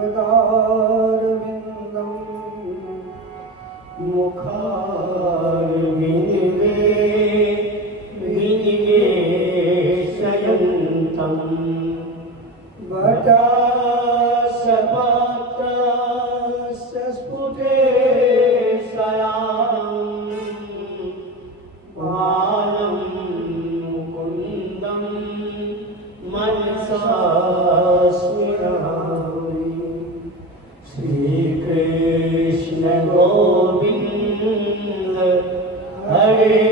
पदारविन्दं मुखारविन्दे विनिवेशयन्तं वटासपात्रस्य स्फुटे शयानं बालं मुकुन्दं मनसा स्मरामि। श्रीकृष्ण गोविन्द हरे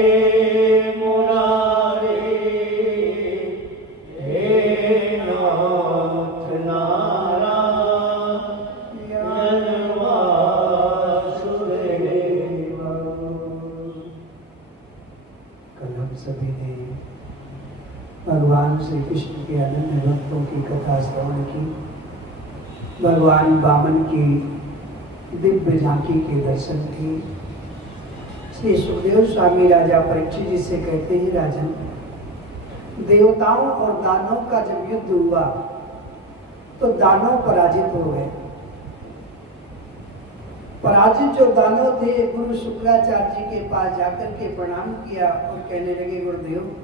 मुरारे, हे नाथ नारायण वासुदेव। कल हम सभी ने भगवान श्री कृष्ण के अनन्य भक्तों की कथा श्रवण की, भगवान वामन की दिव्य झांकी के दर्शन किए। श्री सुखदेव स्वामी राजा परीक्षित जी से कहते हैं, राजन, देवताओं और दानवों का जब युद्ध हुआ तो दानव पराजित हो गए। पराजित जो दानव थे, गुरु शुक्राचार्य जी के पास जाकर के प्रणाम किया और कहने लगे, गुरुदेव,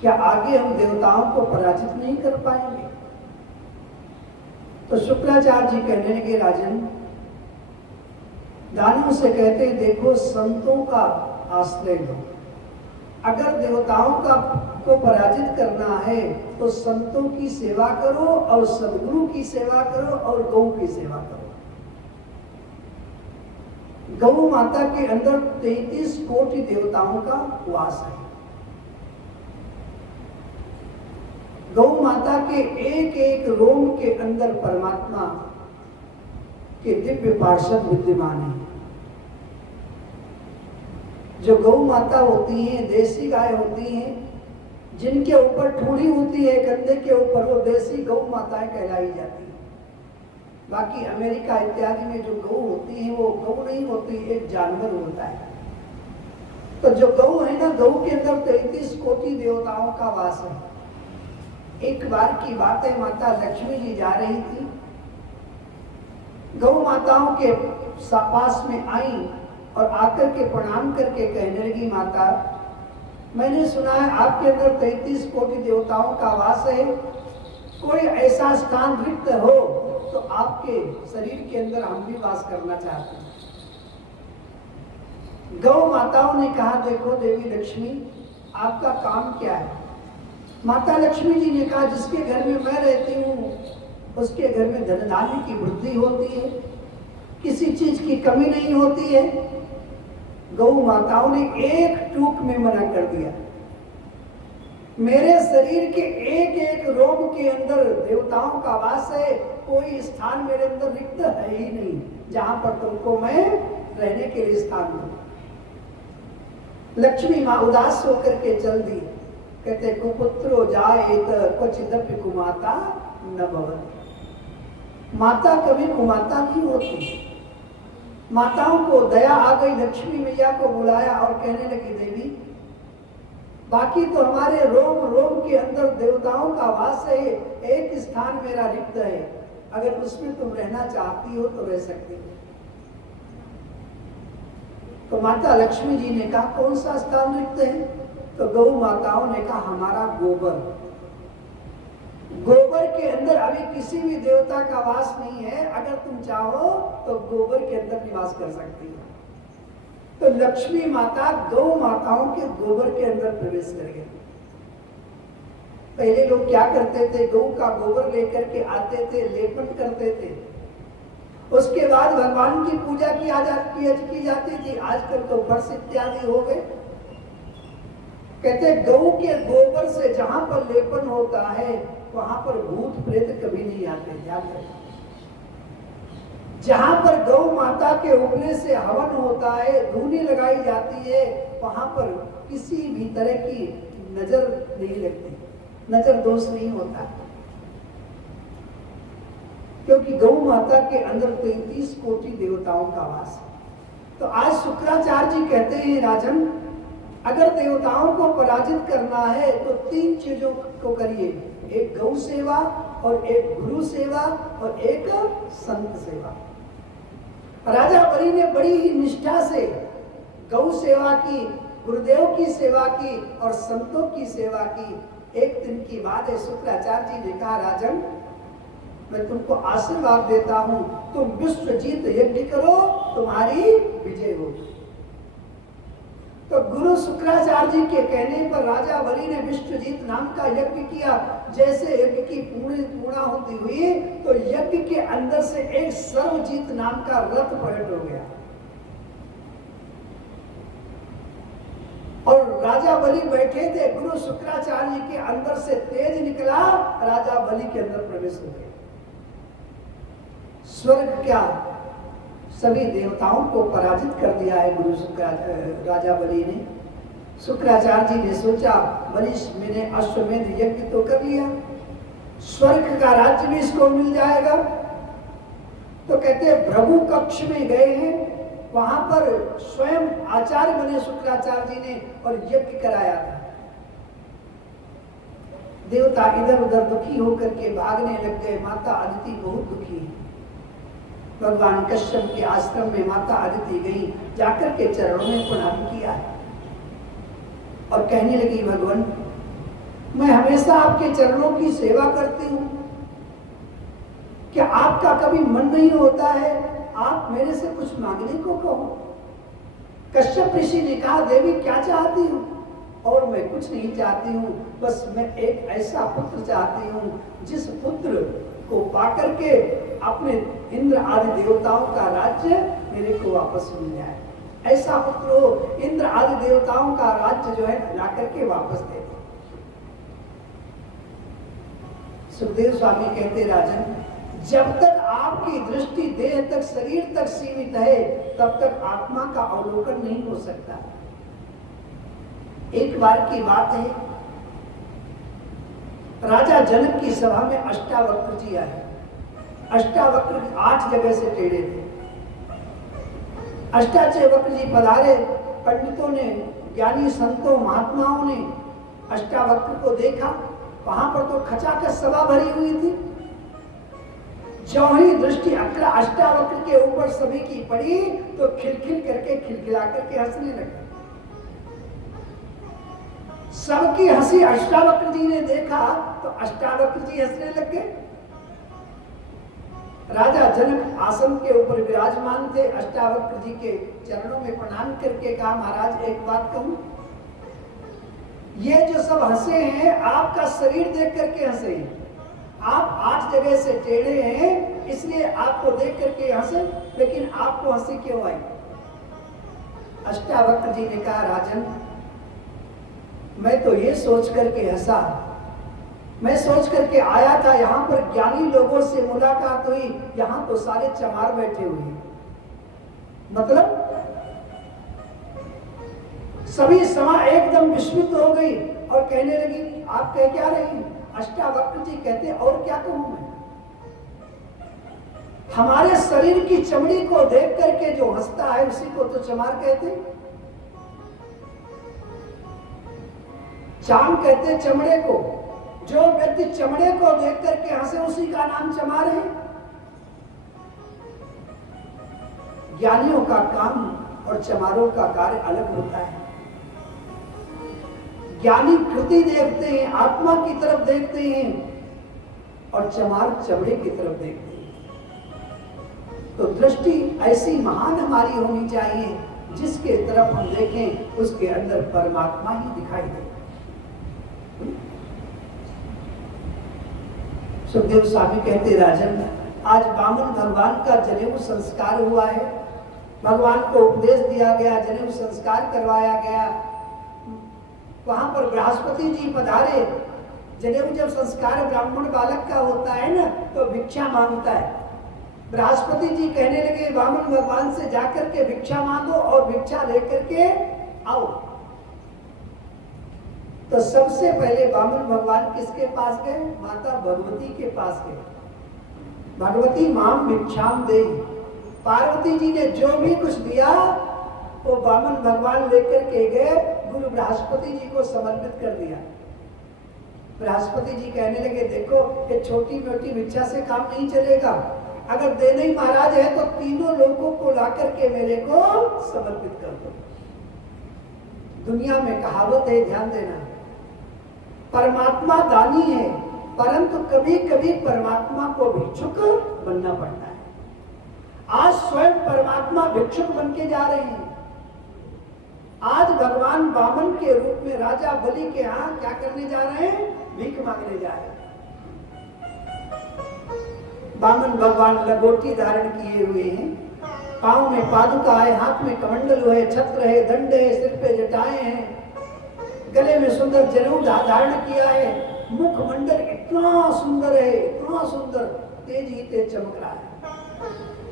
क्या आगे हम देवताओं को पराजित नहीं कर पाएंगे? तो शुक्राचार्य जी कहने लगे, राजन, दानव से कहते, देखो, संतों का आश्रय लो। अगर देवताओं को पराजित करना है तो संतों की सेवा करो और सदगुरु की सेवा करो और गौ की सेवा करो। गौ माता के अंदर 33 कोटि देवताओं का वास है। गौ माता के एक एक रोम के अंदर परमात्मा के दिव्य पार्षद विद्यमान है। जो गौ माता होती हैं, देसी गाय होती हैं, जिनके ऊपर ठूड़ी होती है कंधे के ऊपर, वो देसी गौ माताएं कहलाई जाती हैं। बाकी अमेरिका इत्यादि में जो गौ होती है वो गौ नहीं होती, एक जानवर होता है। तो जो गौ है ना, गौ के अंदर 33 कोटि देवताओं का वास है। एक बार की बात है, माता लक्ष्मी जी जा रही थी, गौ माताओं के पास में आई और आकर के प्रणाम करके कहने लगी, माता, मैंने सुना है आपके अंदर 33 कोटि देवताओं का वास है, कोई ऐसा स्थान रिक्त हो तो आपके शरीर के अंदर हम भी वास करना चाहते हैं। गौ माताओं ने कहा, देखो देवी लक्ष्मी, आपका काम क्या है? माता लक्ष्मी जी ने कहा, जिसके घर में मैं रहती हूँ उसके घर में धन धान्य की वृद्धि होती है, किसी चीज की कमी नहीं होती है। गौ माताओं ने एक टूक में मना कर दिया। मेरे शरीर के एक एक रोम के अंदर देवताओं का वास है, कोई स्थान मेरे अंदर रिक्त है ही नहीं जहां पर तुमको मैं रहने के लिए स्थान दूं। लक्ष्मी मां उदास होकर के चल दी। कहते, कुपुत्रो जायेत क्वचिदपि कुमाता न भवति। माता कभी कुमाता नहीं होती। माताओं को दया आ गई, लक्ष्मी मैया को बुलाया और कहने लगी, देवी, बाकी तो हमारे रोम रोम के अंदर देवताओं का वास है, एक स्थान मेरा रिक्त है, अगर उसमें तुम रहना चाहती हो तो रह सकती हो। तो माता लक्ष्मी जी ने कहा, कौन सा स्थान रिक्त है? तो गौ माताओं ने कहा, हमारा गोबर। गोबर के अंदर अभी किसी भी देवता का वास नहीं है, अगर तुम चाहो तो गोबर के अंदर निवास कर सकती हो। तो लक्ष्मी माता गौ माताओं के गोबर के अंदर प्रवेश कर गई। पहले लोग क्या करते थे, गौ का गोबर लेकर के आते थे, लेपन करते थे, उसके बाद भगवान की पूजा की जाती थी। आजकल तो वर्ष इत्यादि हो गए। कहते, गौ के गोबर से जहां पर लेपन होता है वहां पर भूत प्रेत कभी नहीं आते। ध्यान रखें, जहां पर गौ माता के उगने से हवन होता है, धूनी लगाई जाती है, वहां पर किसी भी तरह की नजर नहीं लगती, नजर दोष नहीं होता, क्योंकि गौ माता के अंदर 33 कोटि देवताओं का वास है। तो आज शुक्राचार्य जी कहते हैं, राजन, अगर देवताओं को पराजित करना है तो 3 चीजों को करिए, एक गौ सेवा, और एक गुरु सेवा और एक संत सेवा। राजा बलि ने बड़ी ही निष्ठा से गौ सेवा की, गुरुदेव की सेवा की और संतों की सेवा की। एक दिन की बात है, शुक्राचार्य जी ने कहा, राजन मैं तुमको आशीर्वाद देता हूं, तुम विश्वजीत यज्ञ करो, तुम्हारी विजय होगी। तो गुरु शुक्राचार्य जी के कहने पर राजा बलि ने विश्वजीत नाम का यज्ञ किया। जैसे यज्ञ की पूर्णाहुति हुई तो यज्ञ के अंदर से एक सर्वजीत नाम का रथ प्रकट हो गया और राजा बलि बैठे थे। गुरु शुक्राचार्य जी के अंदर से तेज निकला, राजा बलि के अंदर प्रवेश हो गया। स्वर्ग क्या सभी देवताओं को पराजित कर दिया है गुरु राजा बलि ने। शुक्राचार्य जी ने सोचा, बलि मैंने अश्वमेध यज्ञ तो कर लिया, स्वर्ग का राज्य भी इसको मिल जाएगा। तो कहते भृगु कक्ष में गए हैं, वहां पर स्वयं आचार्य बने शुक्राचार्य जी ने और यज्ञ कराया था। देवता इधर उधर दुखी होकर के भागने लग गए। माता अदिति बहुत दुखी है। भगवान कश्यप के आश्रम में माता अदिति गई, जाकर के चरणों में प्रणाम किया और कहने लगी, भगवान मैं हमेशा आपके चरणों की सेवा करती हूँ, क्या आपका कभी मन नहीं होता है आप मेरे से कुछ मांगने को कहो? कश्यप ऋषि ने कहा, देवी क्या चाहती हूँ? और मैं कुछ नहीं चाहती हूँ, बस मैं एक ऐसा पुत्र चाहती हूँ जिस पुत्र को पाकर के अपने इंद्र आदि देवताओं का राज्य मेरे को वापस मिल जाए। ऐसा पुत्र हो, इंद्र आदि देवताओं का राज्य जो है लाकर के वापस दे दो। सुखदेव स्वामी कहते, राजन जब तक आपकी दृष्टि देह तक, शरीर तक सीमित है, तब तक आत्मा का अवलोकन नहीं हो सकता। एक बार की बात है, राजा जनक की सभा में अष्टावक्र जी आए। अष्टावक्र 8 जगह से टेढ़े थे। अष्टावक्र जी पधारे। पंडितों ने, ज्ञानी संतों, महात्माओं ने अष्टावक्र को देखा। वहां पर तो खचाखच सभा भरी हुई थी। जो ही दृष्टि अष्टावक्र के ऊपर सभी की पड़ी तो खिलखिल करके, खिलखिला करके हंसने लगे। सबकी हंसी अष्टावक्र जी ने देखा तो अष्टावक्र जी हंसने लग गए। राजा जनक आसन के ऊपर विराजमान थे। अष्टावक्र जी के चरणों में प्रणाम करके कहा, महाराज एक बात कहूं, ये जो सब हंसे हैं आपका शरीर देख करके हंसे हैं। आप 8 जगह से टेढ़े हैं इसलिए आपको देख करके हंसे, लेकिन आपको हंसी क्यों आई? अष्टावक्र जी ने कहा, राजन मैं तो ये सोच करके हंसा, मैं सोच करके आया था यहाँ पर ज्ञानी लोगों से मुलाकात हुई, यहाँ तो सारे चमार बैठे हुए हैं। मतलब सभी सभा एकदम विस्मित हो गई और कहने लगी, आप कह क्या रहे हैं? अष्टावक्र जी कहते, और क्या कहूं मैं? हमारे शरीर की चमड़ी को देख करके जो हंसता है उसी को तो चमार कहते। चाम कहते चमड़े को। जो व्यक्ति चमड़े को देख करके हंसे उसी का नाम चमार है। ज्ञानियों का काम और चमारों का कार्य अलग होता है। ज्ञानी कृति देखते हैं, आत्मा की तरफ देखते हैं और चमार चमड़े की तरफ देखते हैं। तो दृष्टि ऐसी महान हमारी होनी चाहिए जिसके तरफ हम देखें उसके अंदर परमात्मा ही दिखाई दे। सुखदेव स्वामी कहते, राजन आज वामन भगवान का जनेऊ संस्कार हुआ है। भगवान को उपदेश दिया गया, जनेऊ संस्कार करवाया गया। वहां पर बृहस्पति जी पधारे। जनेऊ जब संस्कार ब्राह्मण बालक का होता है ना तो भिक्षा मांगता है। बृहस्पति जी कहने लगे, वामन भगवान से जाकर के भिक्षा मांगो और भिक्षा लेकर के आओ। तो सबसे पहले वामन भगवान किसके पास गए? माता भगवती के पास गए। भगवती माम भिक्षाम दे। पार्वती जी ने जो भी कुछ दिया वो वामन भगवान लेकर के गए, गुरु बृहस्पति जी को समर्पित कर दिया। बृहस्पति जी कहने लगे, देखो ये छोटी मोटी भिक्षा से काम नहीं चलेगा, अगर देने ही महाराज है तो तीनों लोगों को ला करके मेरे को समर्पित कर दो। दुनिया में कहावत है, ध्यान देना, परमात्मा दानी है, परंतु कभी कभी परमात्मा को भिक्षुक बनना पड़ता है। आज स्वयं परमात्मा भिक्षुक बन के जा रहे हैं। आज भगवान वामन के रूप में राजा बलि के यहाँ क्या करने जा रहे हैं? भीख मांगने जा रहे हैं। वामन भगवान लंगोटी धारण किए हुए हैं, पांव में पादुका है, हाथ में कमंडल है, छत्र है, दंड है, सिर पे जटाएं हैं, गले में सुंदर जनेऊ धारण किया है, मुखमंडल इतना सुंदर है, इतना सुंदर, तेज ही तेज चमक रहा है।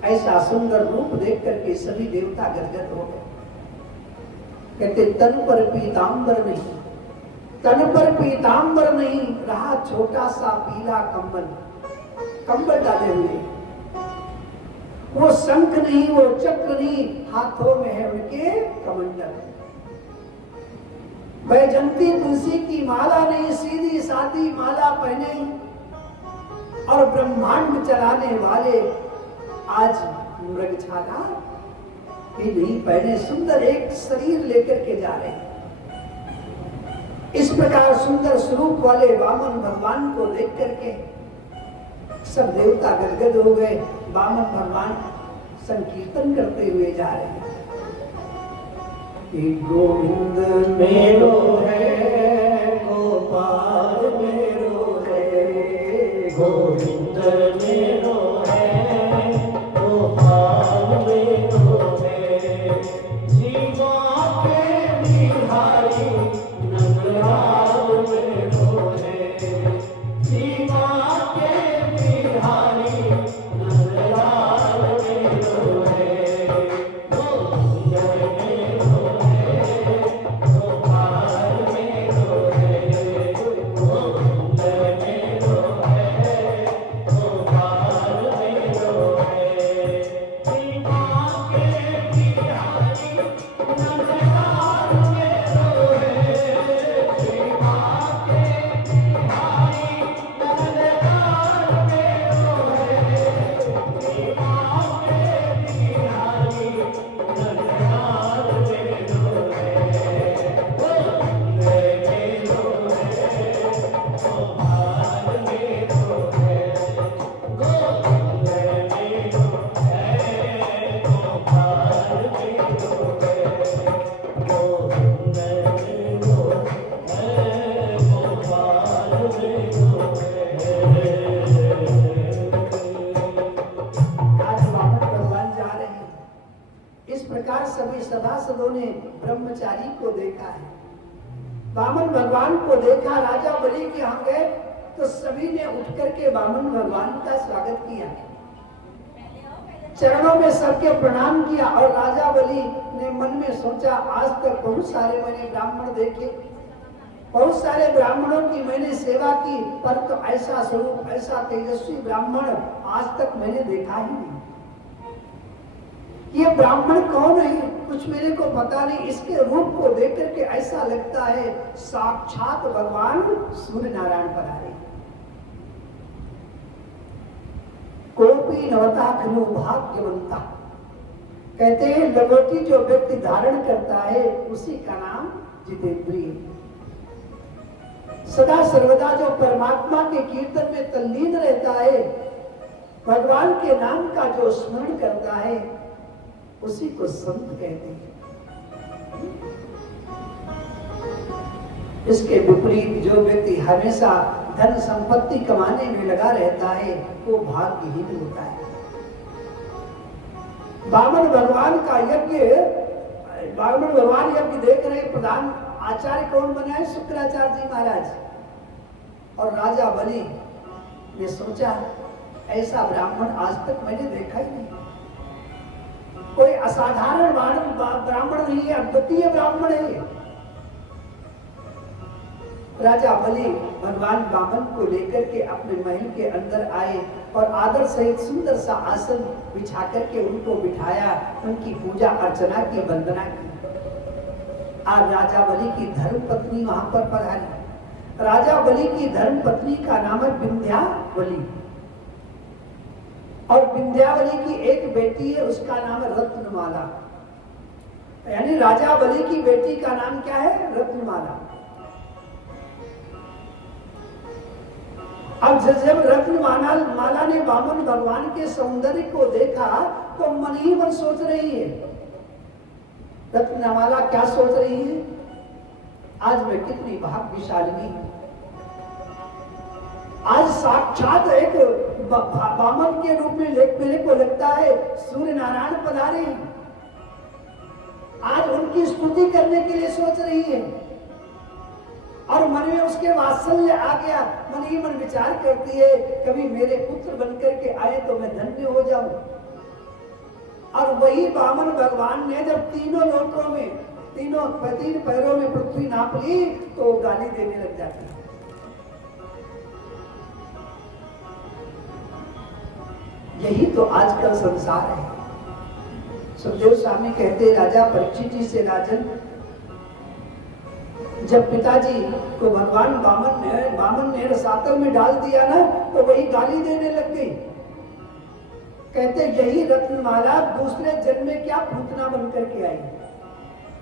ऐसा सुंदर रूप देख करके सभी देवता गदगद हो गए। कहते तन पर पीतांबर नहीं, तन पर पीतांबर नहीं, रहा छोटा सा पीला कंबल, कंबल डाले हुए, वो शंख नहीं, वो चक्र नहीं, हाथों में है उनके कमंडल। वैजंती तुलसी की माला नहीं, सीधी सादी माला पहने और ब्रह्मांड चलाने वाले आज मृगछाला भी नहीं पहने, सुंदर एक शरीर लेकर के जा रहे हैं। इस प्रकार सुंदर स्वरूप वाले वामन भगवान को देख करके सब देवता गदगद हो गए। वामन भगवान संकीर्तन करते हुए जा रहे हैं कि गोविंद मेरो है, गोपाल मेरो है, गोविंद मेरो है, गोपाल मेरो है, जीवा के बिहारी नंदलाल मेरो है, जीवा के बिहारी नंदलाल मेरो है, गोविंद मेरो है, गोपाल मेरो है, गोविंद मेरो है, गोपाल मेरो है, जीवा के बिहारी नंदलाल मेरो है, जीवा के बिहारी नंदलाल मेरो है, जीवा के बिहारी नंदलाल मेरो है, गोविंद मेरो है, गोपाल मेरो है, गोविंद मेरो है, गोपाल मेरो है, गोविंद मेरो है, गोपाल मेरो है। आज वामन भगवान जा रहे हैं। इस प्रकार सभी सभासदों ने ब्रह्मचारी को देखा है। वामन भगवान को देखा, राजा बलि के यहाँ गए तो सभी ने उठ करके वामन भगवान का स्वागत किया, चरणों में सबके प्रणाम किया। और राजा बलि ने मन में सोचा, आज तक बहुत सारे मैंने ब्राह्मण देखे, बहुत सारे ब्राह्मणों की मैंने सेवा की, पर तो ऐसा स्वरूप, ऐसा तेजस्वी ब्राह्मण आज तक मैंने देखा ही नहीं। ये ब्राह्मण कौन है कुछ मेरे को पता नहीं, इसके रूप को देख करके ऐसा लगता है साक्षात भगवान सूर्य नारायण पधारे। कोपी नवता खनु भाग्यवंता, कहते हैं लंगोटी जो व्यक्ति धारण करता है उसी का नाम जितेंद्रिय। सदा सर्वदा जो परमात्मा के कीर्तन में तल्लीन रहता है, भगवान के नाम का जो स्मरण करता है, उसी को संत कहते हैं। इसके विपरीत जो व्यक्ति हमेशा धन संपत्ति कमाने में लगा रहता है, वो भाग्यहीन होता है। वामन भगवान का यज्ञ, वामन भगवान यज्ञ देख रहे, प्रधान आचार्य कौन बना है? शुक्राचार्य जी महाराज। और राजा बलि ने सोचा, ऐसा ब्राह्मण आज तक मैंने देखा ही नहीं, कोई असाधारण ब्राह्मण नहीं है, अद्वितीय ब्राह्मण है। राजा बलि भगवान वामन को लेकर के अपने महल के अंदर आए और आदर सहित सुंदर सा आसन बिछा करके उनको बिठाया, उनकी पूजा अर्चना की, वंदना की। आज राजा बलि की धर्म पत्नी वहां पर पधारी। राजा बलि की धर्म पत्नी का नाम है विंध्यावली, और विंध्यावली की एक बेटी है, उसका नाम है रत्नमाला। यानी राजा बलि की बेटी का नाम क्या है? रत्नमाला। अब जब रत्नमाला ने वामन भगवान के सौंदर्य को देखा तो मन ही मन सोच रही है, रत्नमाला क्या सोच रही है, आज मैं कितनी भाग्यशालिनी हूं, आज साक्षात एक वामन के रूप में मेरे को लगता है सूर्य नारायण पधारे, आज उनकी स्तुति करने के लिए सोच रही है। और मन में उसके वात्सल्य आ गया, मन ही मन विचार करती है कभी मेरे पुत्र बनकर के आए तो मैं धन्य हो जाऊं। और वही वामन भगवान ने जब तीनों लोकों में तीन पैरों में पृथ्वी नाप ली तो गाली देने लग जाती है। यही तो आजकल संसार है। सुखदेव स्वामी कहते राजा परीक्षित जी से, राजन जब पिताजी को भगवान वामन ने रसातल में डाल दिया ना तो वही गाली देने लग गई। कहते यही रत्नमाला दूसरे जन्म में क्या पूतना बनकर के आई,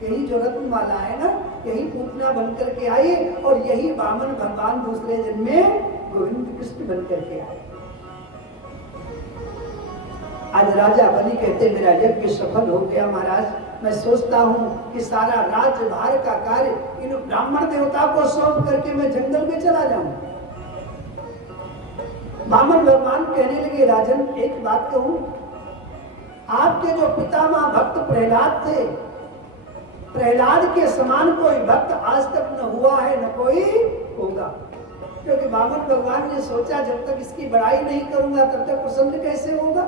यही जो रत्नमाला है ना यही पूतना बनकर के आई, और यही वामन भगवान दूसरे जन्म में गोविंद कृष्ण बनकर के आए। आज राजा बलि कहते मेरा यज्ञ सफल हो गया महाराज, मैं सोचता हूं कि सारा राज्यभार का कार्य इन ब्राह्मण देवता को सौंप करके मैं जंगल में चला जाऊं। वामन भगवान कहने लगे राजन एक बात कहूं, आपके जो पितामह भक्त प्रहलाद थे, प्रहलाद के समान कोई भक्त आज तक न हुआ है न कोई होगा। क्योंकि वामन भगवान ने सोचा जब तक इसकी बड़ाई नहीं करूंगा तब तक प्रसन्न कैसे होगा,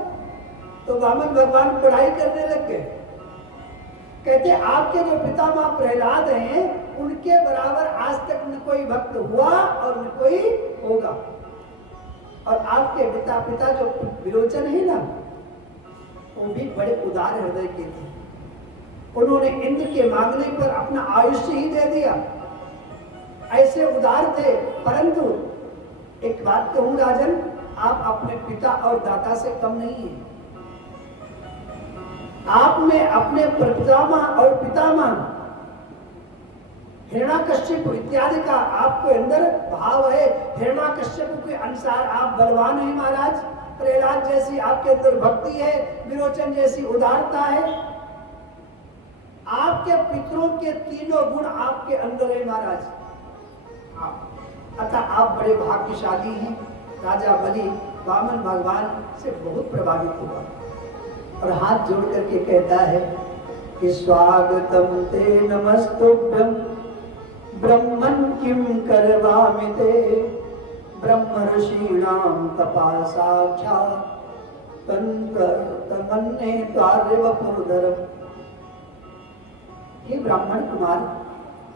तो वामन भगवान पढ़ाई करने लग गए। कहते आपके जो पितामह प्रहलाद हैं उनके बराबर आज तक न कोई भक्त हुआ और न कोई होगा। और आपके पिता जो विरोचन है ना वो भी बड़े उदार हृदय के थे, उन्होंने इंद्र के मांगने पर अपना आयुष्य ही दे दिया, ऐसे उदार थे। परंतु एक बात कहूं राजन, आप अपने पिता और दाता से कम नहीं है। आप में अपने पितामह और पितामह हिरण्याकश्यप इत्यादि का आपके अंदर भाव है। हिरण्याकश्यप के अनुसार आप बलवान हैं महाराज, प्रहलाद जैसी आपके अंदर भक्ति है, विरोचन जैसी उदारता है, आपके पितरों के तीनों गुण आपके अंदर है महाराज। अतः आप बड़े भाग्यशाली हैं। राजा बलि वामन भगवान से बहुत प्रभावित हुआ और हाथ जोड़ करके कहता है कि स्वागतम ते नमस्तुभ्यं ब्रह्मन् किं करवामि ते ब्रह्म ऋषीणां तपा साक्षात् तन्मन्ये कार्यवपुर्धरम्। हे ब्राह्मण कुमार,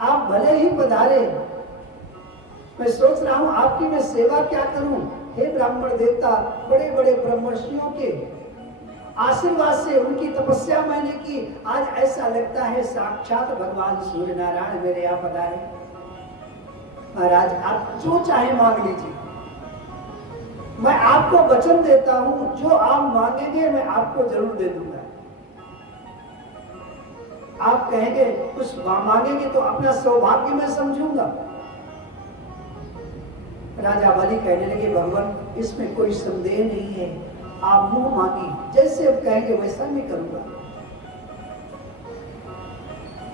आप भले ही पधारे, मैं सोच रहा हूं आपकी मैं सेवा क्या करूं। हे ब्राह्मण देवता, बड़े बड़े ब्रह्मर्षियों के आशीर्वाद से उनकी तपस्या मैंने की, आज ऐसा लगता है साक्षात भगवान सूर्य नारायण मेरे यहाँ पधारे। महाराज आप जो चाहे मांग लीजिए, मैं आपको वचन देता हूं जो आप मांगेंगे मैं आपको जरूर दे दूंगा। आप कहेंगे कुछ मांगेंगे तो अपना सौभाग्य मैं समझूंगा। राजा बलि कहने लगे भगवान इसमें कोई संदेह नहीं है, आप मुंह मांगी जैसे अब कहेंगे वैसा मैं करूंगा।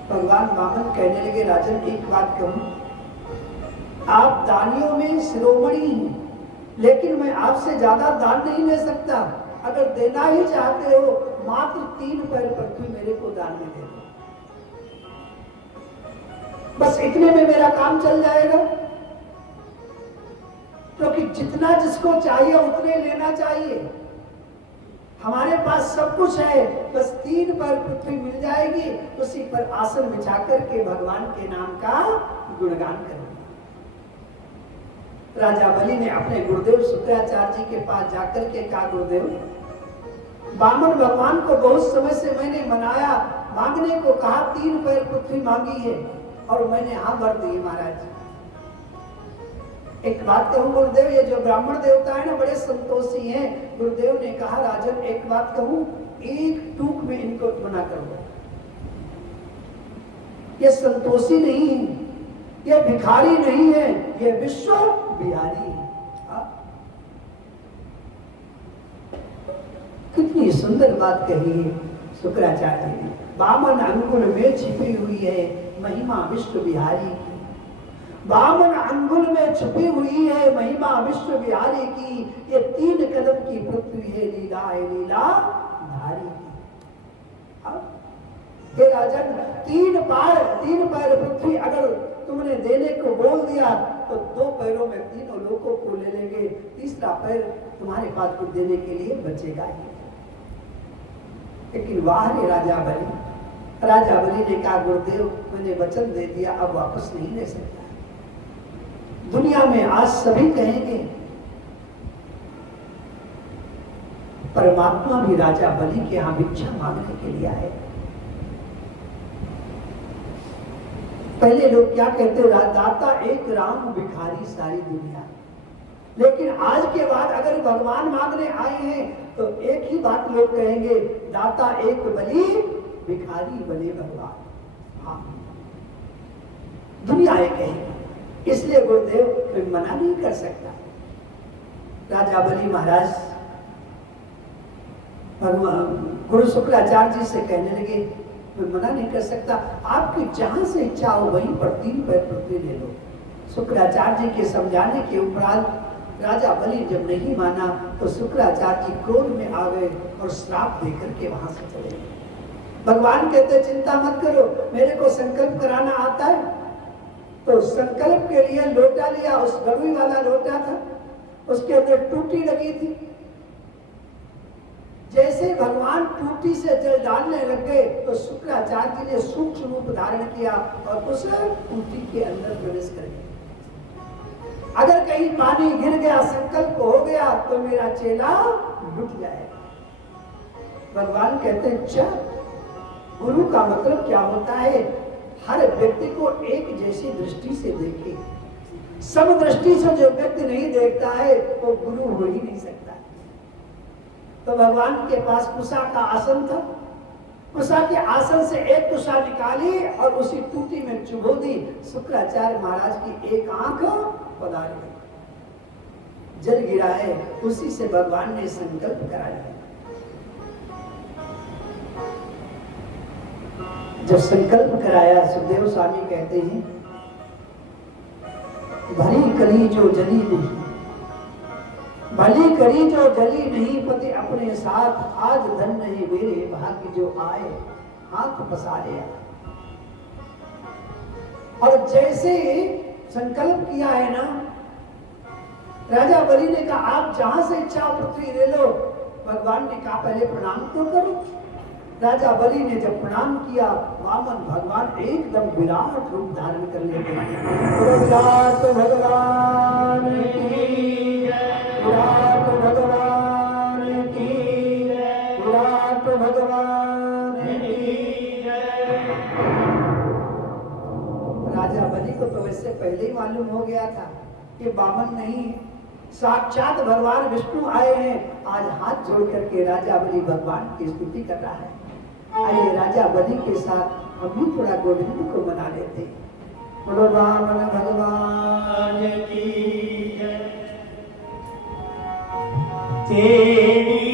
भगवान वामन कहने लगे राजन एक बात कहूं, आप दानियों में शिरोमणि हैं, लेकिन मैं आपसे ज्यादा दान नहीं ले सकता। अगर देना ही चाहते हो मात्र 3 पैर पृथ्वी मेरे को दान में दे दो, बस इतने में मेरा काम चल जाएगा। क्योंकि जितना जिसको चाहिए उतने लेना चाहिए, हमारे पास सब कुछ है, बस 3 पैर पृथ्वी मिल जाएगी, उसी पर आसन बिछा करके भगवान के नाम का गुणगान करेंगे। राजा बलि ने अपने गुरुदेव शुक्राचार्य जी के पास जाकर के कहा गुरुदेव, वामन भगवान को बहुत समय से मैंने मनाया, मांगने को कहा, 3 पैर पृथ्वी मांगी है और मैंने हाँ भर दी महाराज। एक बात कहूं गुरुदेव, ये जो ब्राह्मण देवता है ना बड़े संतोषी हैं। गुरुदेव ने कहा राजन एक बात कहूं, एक टूक में इनको मना कर दो। ये संतोषी नहीं है, ये भिखारी नहीं है, ये विश्व बिहारी है। कितनी सुंदर बात कही है शुक्राचार्य ने। 52 अंगुल में छिपी हुई है महिमा विश्व बिहारी की। 52 अंगुल में छुपी हुई है महिमा विश्व बिहारी की। ये 3 कदम की पृथ्वी है लीला धारी की। हे राजन, 3 पैर पृथ्वी अगर तुमने देने को बोल दिया तो 2 पैरों में तीनों लोगों को ले लेंगे, तीसरा पैर तुम्हारे पास कुछ देने के लिए बचेगा ही। लेकिन वाह रे राजा बलि ने कहा गुरुदेव मैंने वचन दे दिया, अब वापस नहीं ले सकता। दुनिया में आज सभी कहेंगे, परमात्मा भी राजा बलि के यहां भिक्षा मांगने के लिए आए। पहले लोग क्या कहते, दाता एक राम भिखारी सारी दुनिया। लेकिन आज के बाद अगर भगवान मांगने आए हैं तो एक ही बात लोग कहेंगे, दाता एक बलि भिखारी बने भगवान। हाँ, दुनिया एक कहेगी। इसलिए गुरुदेव मैं मना नहीं कर सकता। राजा बलि महाराज गुरु शुक्राचार्य जी से कहने लगे मैं मना नहीं कर सकता, आपकी जहां से इच्छा हो वहीं पर 3 पैर पृथ्वी ले लो। शुक्राचार्य जी के समझाने के उपरांत राजा बलि जब नहीं माना तो शुक्राचार्य जी क्रोध में आ गए और श्राप देकर के वहां से चले गए। भगवान कहते चिंता मत करो, मेरे को संकल्प कराना आता है। तो संकल्प के लिए लोटा लिया, उस गड़वी वाला लोटा था, उसके अंदर टूटी लगी थी। जैसे भगवान टूटी से जल डालने लग गए तो शुक्राचार्य जी ने सूक्ष्म रूप धारण किया और उस टूटी के अंदर प्रवेश कर गए। अगर कहीं पानी गिर गया, संकल्प हो गया तो मेरा चेला डूब जाएगा। भगवान कहते हैं अच्छा, गुरु का मतलब क्या होता है, हर व्यक्ति को एक जैसी दृष्टि से देखे। सब दृष्टि से जो व्यक्ति नहीं देखता है वो गुरु हो ही नहीं सकता। तो भगवान के पास कुशा का आसन था, कुशा के आसन से एक कुशा निकाली और उसी टूटी में चुभो दी। शुक्राचार्य महाराज की एक आंख पधार गई, जल गिरा है। उसी से भगवान ने संकल्प कराया। जब संकल्प कराया, सुखदेव स्वामी कहते हैं भली कली जो जली नहीं, भली करी जो जली नहीं, पति अपने साथ आज धन नहीं मेरे भाग्य जो आए हाथ पसारे। और जैसे संकल्प किया है ना, राजा बलि ने कहा आप जहां से इच्छा पृथ्वी ले लो। भगवान ने कहा पहले प्रणाम तो करो। राजा बलि ने जब प्रणाम किया, वामन भगवान एकदम विराट रूप धारण कर लेते हैं। विराट भगवान की, विराट भगवान की, विराट भगवान की। राजा बलि को तो वैसे पहले ही मालूम हो गया था कि वामन नहीं, साक्षात भगवान विष्णु आए हैं। आज हाथ जोड़ करके राजा बलि भगवान की स्तुति कर रहा है। आइए राजा बलि के साथ हम भी थोड़ा गोविंद को मना लेते। बोलो वामन भगवान की जय। तेरी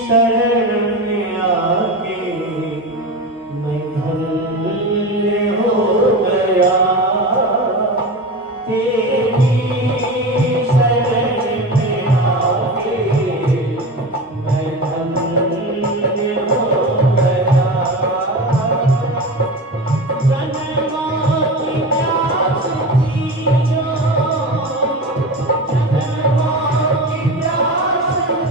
शरण में आके मैं धन्य हो गया। तेरी शरण में आके मैं धन्य हो गया। जन्मा की प्यास थी जो, जन्मा की प्यास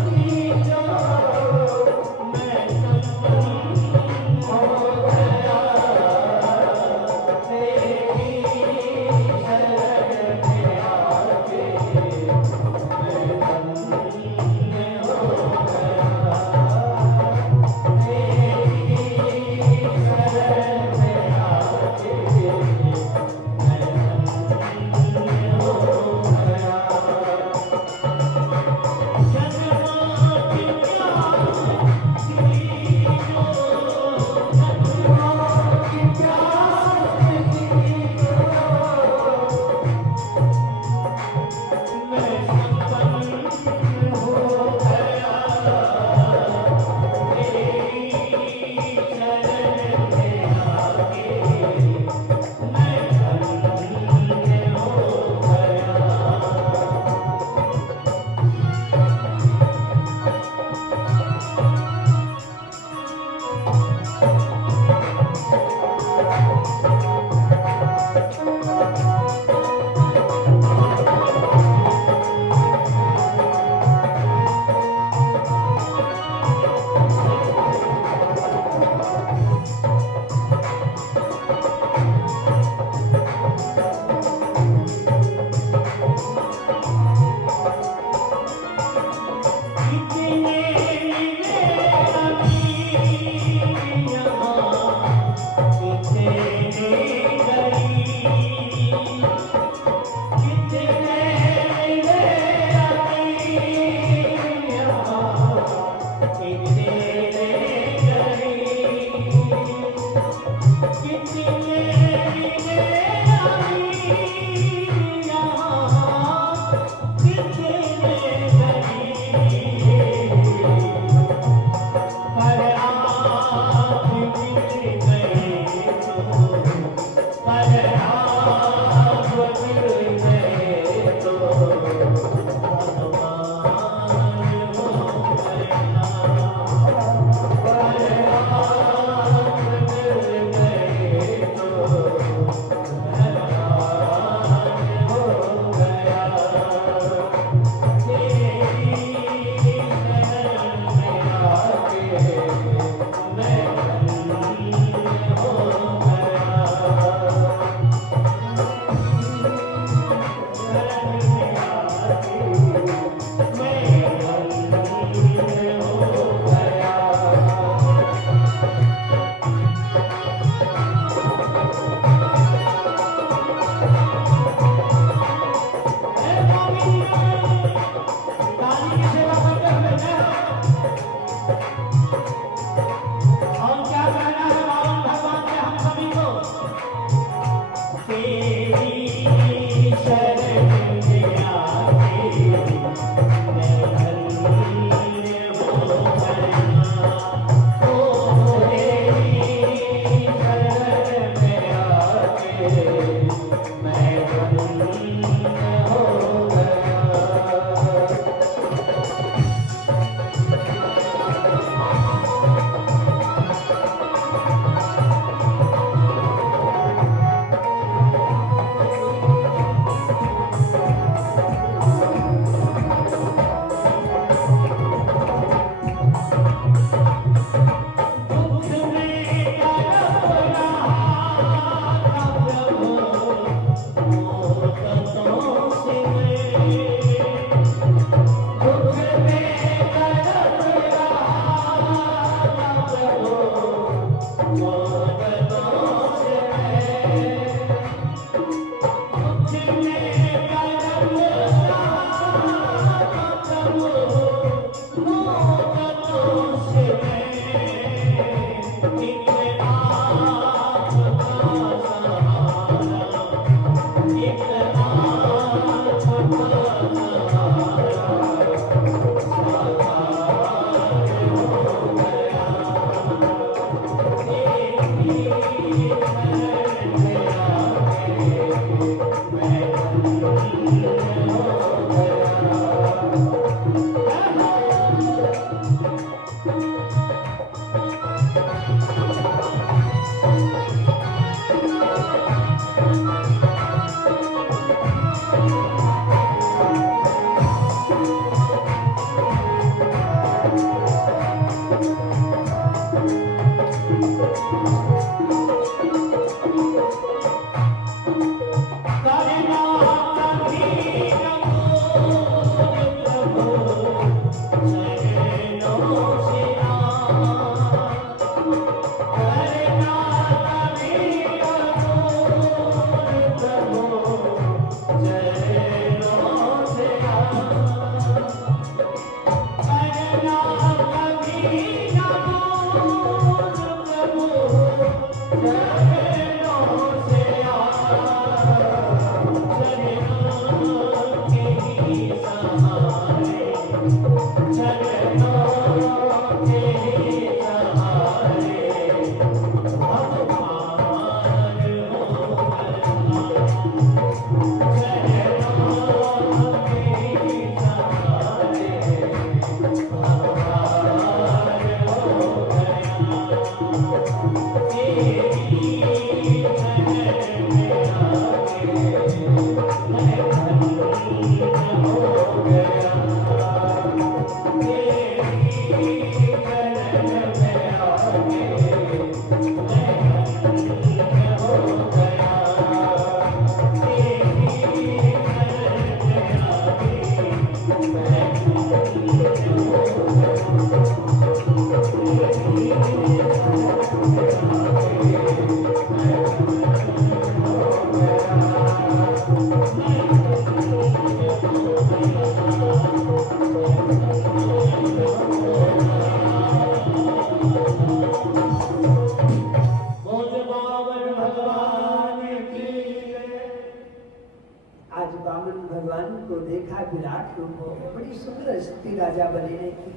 आज बामन भगवान को देखा विराट रूप हो गया। बड़ी सुंदर स्थिति राजा बलि ने की।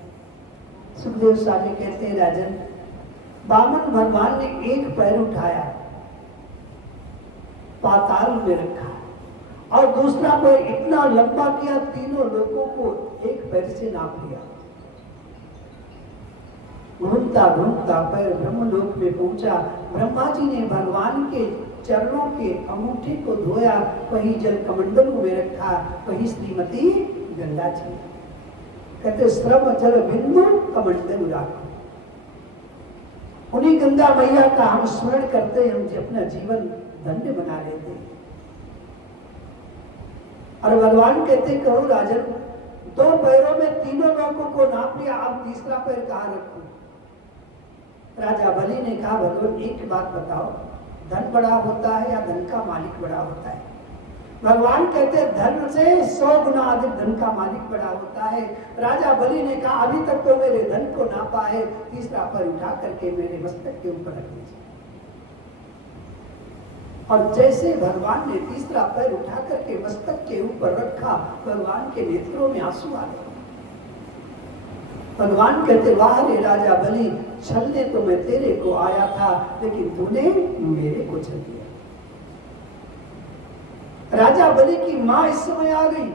सुखदेव स्वामी कहते हैं राजन, बामन भगवान ने एक पैर उठाया, पाताल में रखा और दूसरा पैर इतना लंबा किया, तीनों लोगों को एक पैर से नाप लिया। घूमता घूमता पैर ब्रह्मलोक में पहुंचा। ब्रह्मा जी ने भगवान के चरणों के अंगूठे को धोया, वही जल कमंडल में रखा, वही श्रीमती गंगा जी। कहते श्रम जल बिंदु कमंडल राखो। उन्हीं गंगा मैया का हम स्मरण करते, हम अपना जीवन धन्य बना लेते। और भगवान कहते कहो राजन, दो पैरों में तीनों लोगों को नाप लिया, अब तीसरा पैर कहाँ रखूं? राजा बलि ने कहा भगवान एक बात बताओ, धन बड़ा होता है या धन का मालिक बड़ा होता है? भगवान कहते धन से 100 गुना अधिक धन का मालिक बड़ा होता है। राजा बलि ने कहा अभी तक तो मेरे धन को नापा है, तीसरा पैर उठा करके मेरे मस्तक के ऊपर रख दीजिए। और जैसे भगवान ने तीसरा पैर उठा करके मस्तक के ऊपर रखा, भगवान के नेत्रों में आंसू आ गए। भगवान कहते वाह रे राजा बलि, छलने तो मैं तेरे को आया था, लेकिन तूने मेरे को छल दिया। राजा बलि की मां इस समय आ गई।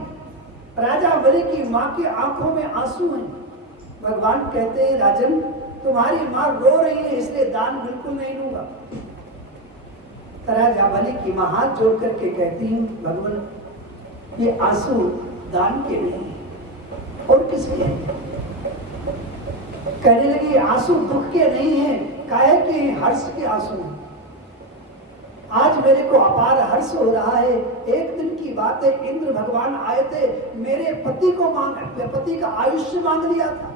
राजा बलि की मां की आंखों में आंसू हैं। भगवान कहते हैं राजन, तुम्हारी मां रो रही है, इसलिए दान बिल्कुल नहीं लूंगा। राजा बलि की मां हाथ जोड़ करके कहती हूं भगवान, ये आंसू दान के नहीं और किसके हैं? कहने लगी आंसू दुख के नहीं है, काहे के हर्ष के आंसू हैं। आज मेरे को अपार हर्ष हो रहा है। एक दिन की बात है, इंद्र भगवान आए थे, मेरे पति का आयुष्य मांग लिया था।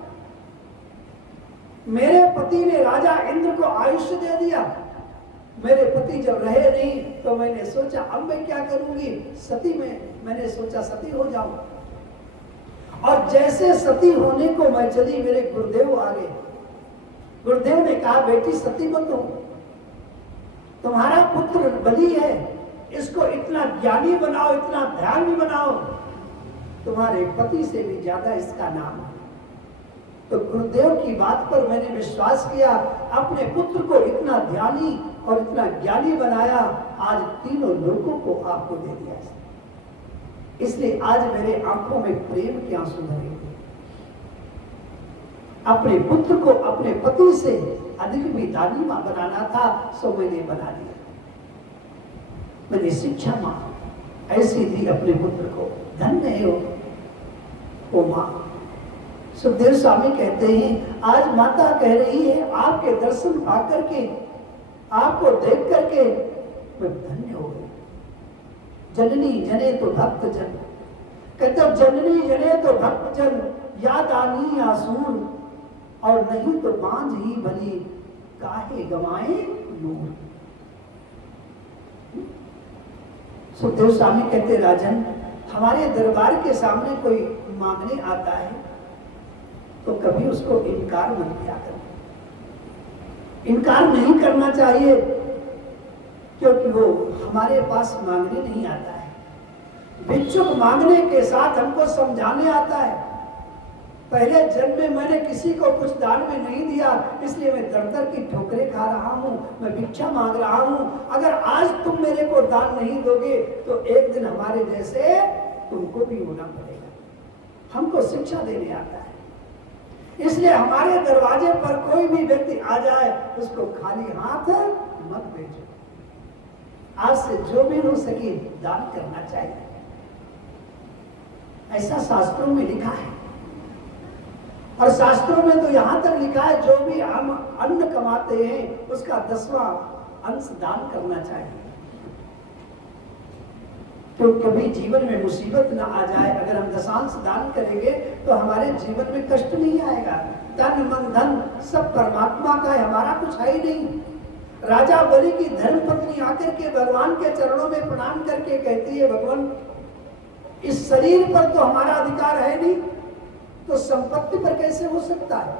मेरे पति ने राजा इंद्र को आयुष्य दे दिया। मेरे पति जब रहे नहीं तो मैंने सोचा अब मैं क्या करूंगी, सती में मैंने सोचा सती हो जाऊं। और जैसे सती होने को मैं चली, मेरे गुरुदेव आ गए। गुरुदेव ने कहा बेटी सती मत हो, तुम्हारा पुत्र बलि है, इसको इतना ज्ञानी बनाओ, इतना ध्यान बनाओ, तुम्हारे पति से भी ज्यादा इसका नाम है। तो गुरुदेव की बात पर मैंने विश्वास किया, अपने पुत्र को इतना ध्यानी और इतना ज्ञानी बनाया, आज तीनों लोगों को आपको दे दिया। इसलिए आज मेरे आंखों में प्रेम के आंसू भरे। अपने पुत्र को अपने पति से अधिक भी दानी मां बनाना था, सो मैंने बना दिया। मैंने शिक्षा मां ऐसी दी अपने पुत्र को, धन्य है वो मां। सुखदेव स्वामी कहते हैं आज माता कह रही है आपके दर्शन पा करके, आपको देख करके मैं धन्य हो गई। जननी जने तो भक्त जन, कहते जननी जने तो भक्त जन, याद आनी आसूर, और नहीं तो बांझ ही बनी, काहे गवाए नूर। सुखदेव स्वामी कहते राजन, हमारे दरबार के सामने कोई मांगने आता है तो कभी उसको इनकार मत किया करो। इनकार नहीं करना चाहिए, क्योंकि वो हमारे पास मांगने नहीं आता है। भिक्षुक मांगने के साथ हमको समझाने आता है। पहले जन्म में मैंने किसी को कुछ दान में नहीं दिया, इसलिए मैं दर दर की ठोकरें खा रहा हूँ, मैं भिक्षा मांग रहा हूँ। अगर आज तुम मेरे को दान नहीं दोगे तो एक दिन हमारे जैसे तुमको भी होना पड़ेगा। हमको शिक्षा देने आता है, इसलिए हमारे दरवाजे पर कोई भी व्यक्ति आ जाए उसको खाली हाथ मत भेजो। आज से जो भी हो सके दान करना चाहिए, ऐसा शास्त्रों में लिखा है। और शास्त्रों में तो यहां तक लिखा है जो भी हम अन्न कमाते हैं उसका 10वां अंश दान करना चाहिए। तो कभी जीवन में मुसीबत ना आ जाए, अगर हम दशांश दान करेंगे तो हमारे जीवन में कष्ट नहीं आएगा। तन मन धन सब परमात्मा का है, हमारा कुछ है ही नहीं। राजा बलि की धर्म पत्नी आकर के भगवान के चरणों में प्रणाम करके कहती है, भगवान इस शरीर पर तो हमारा अधिकार है नहीं, तो संपत्ति पर कैसे हो सकता है?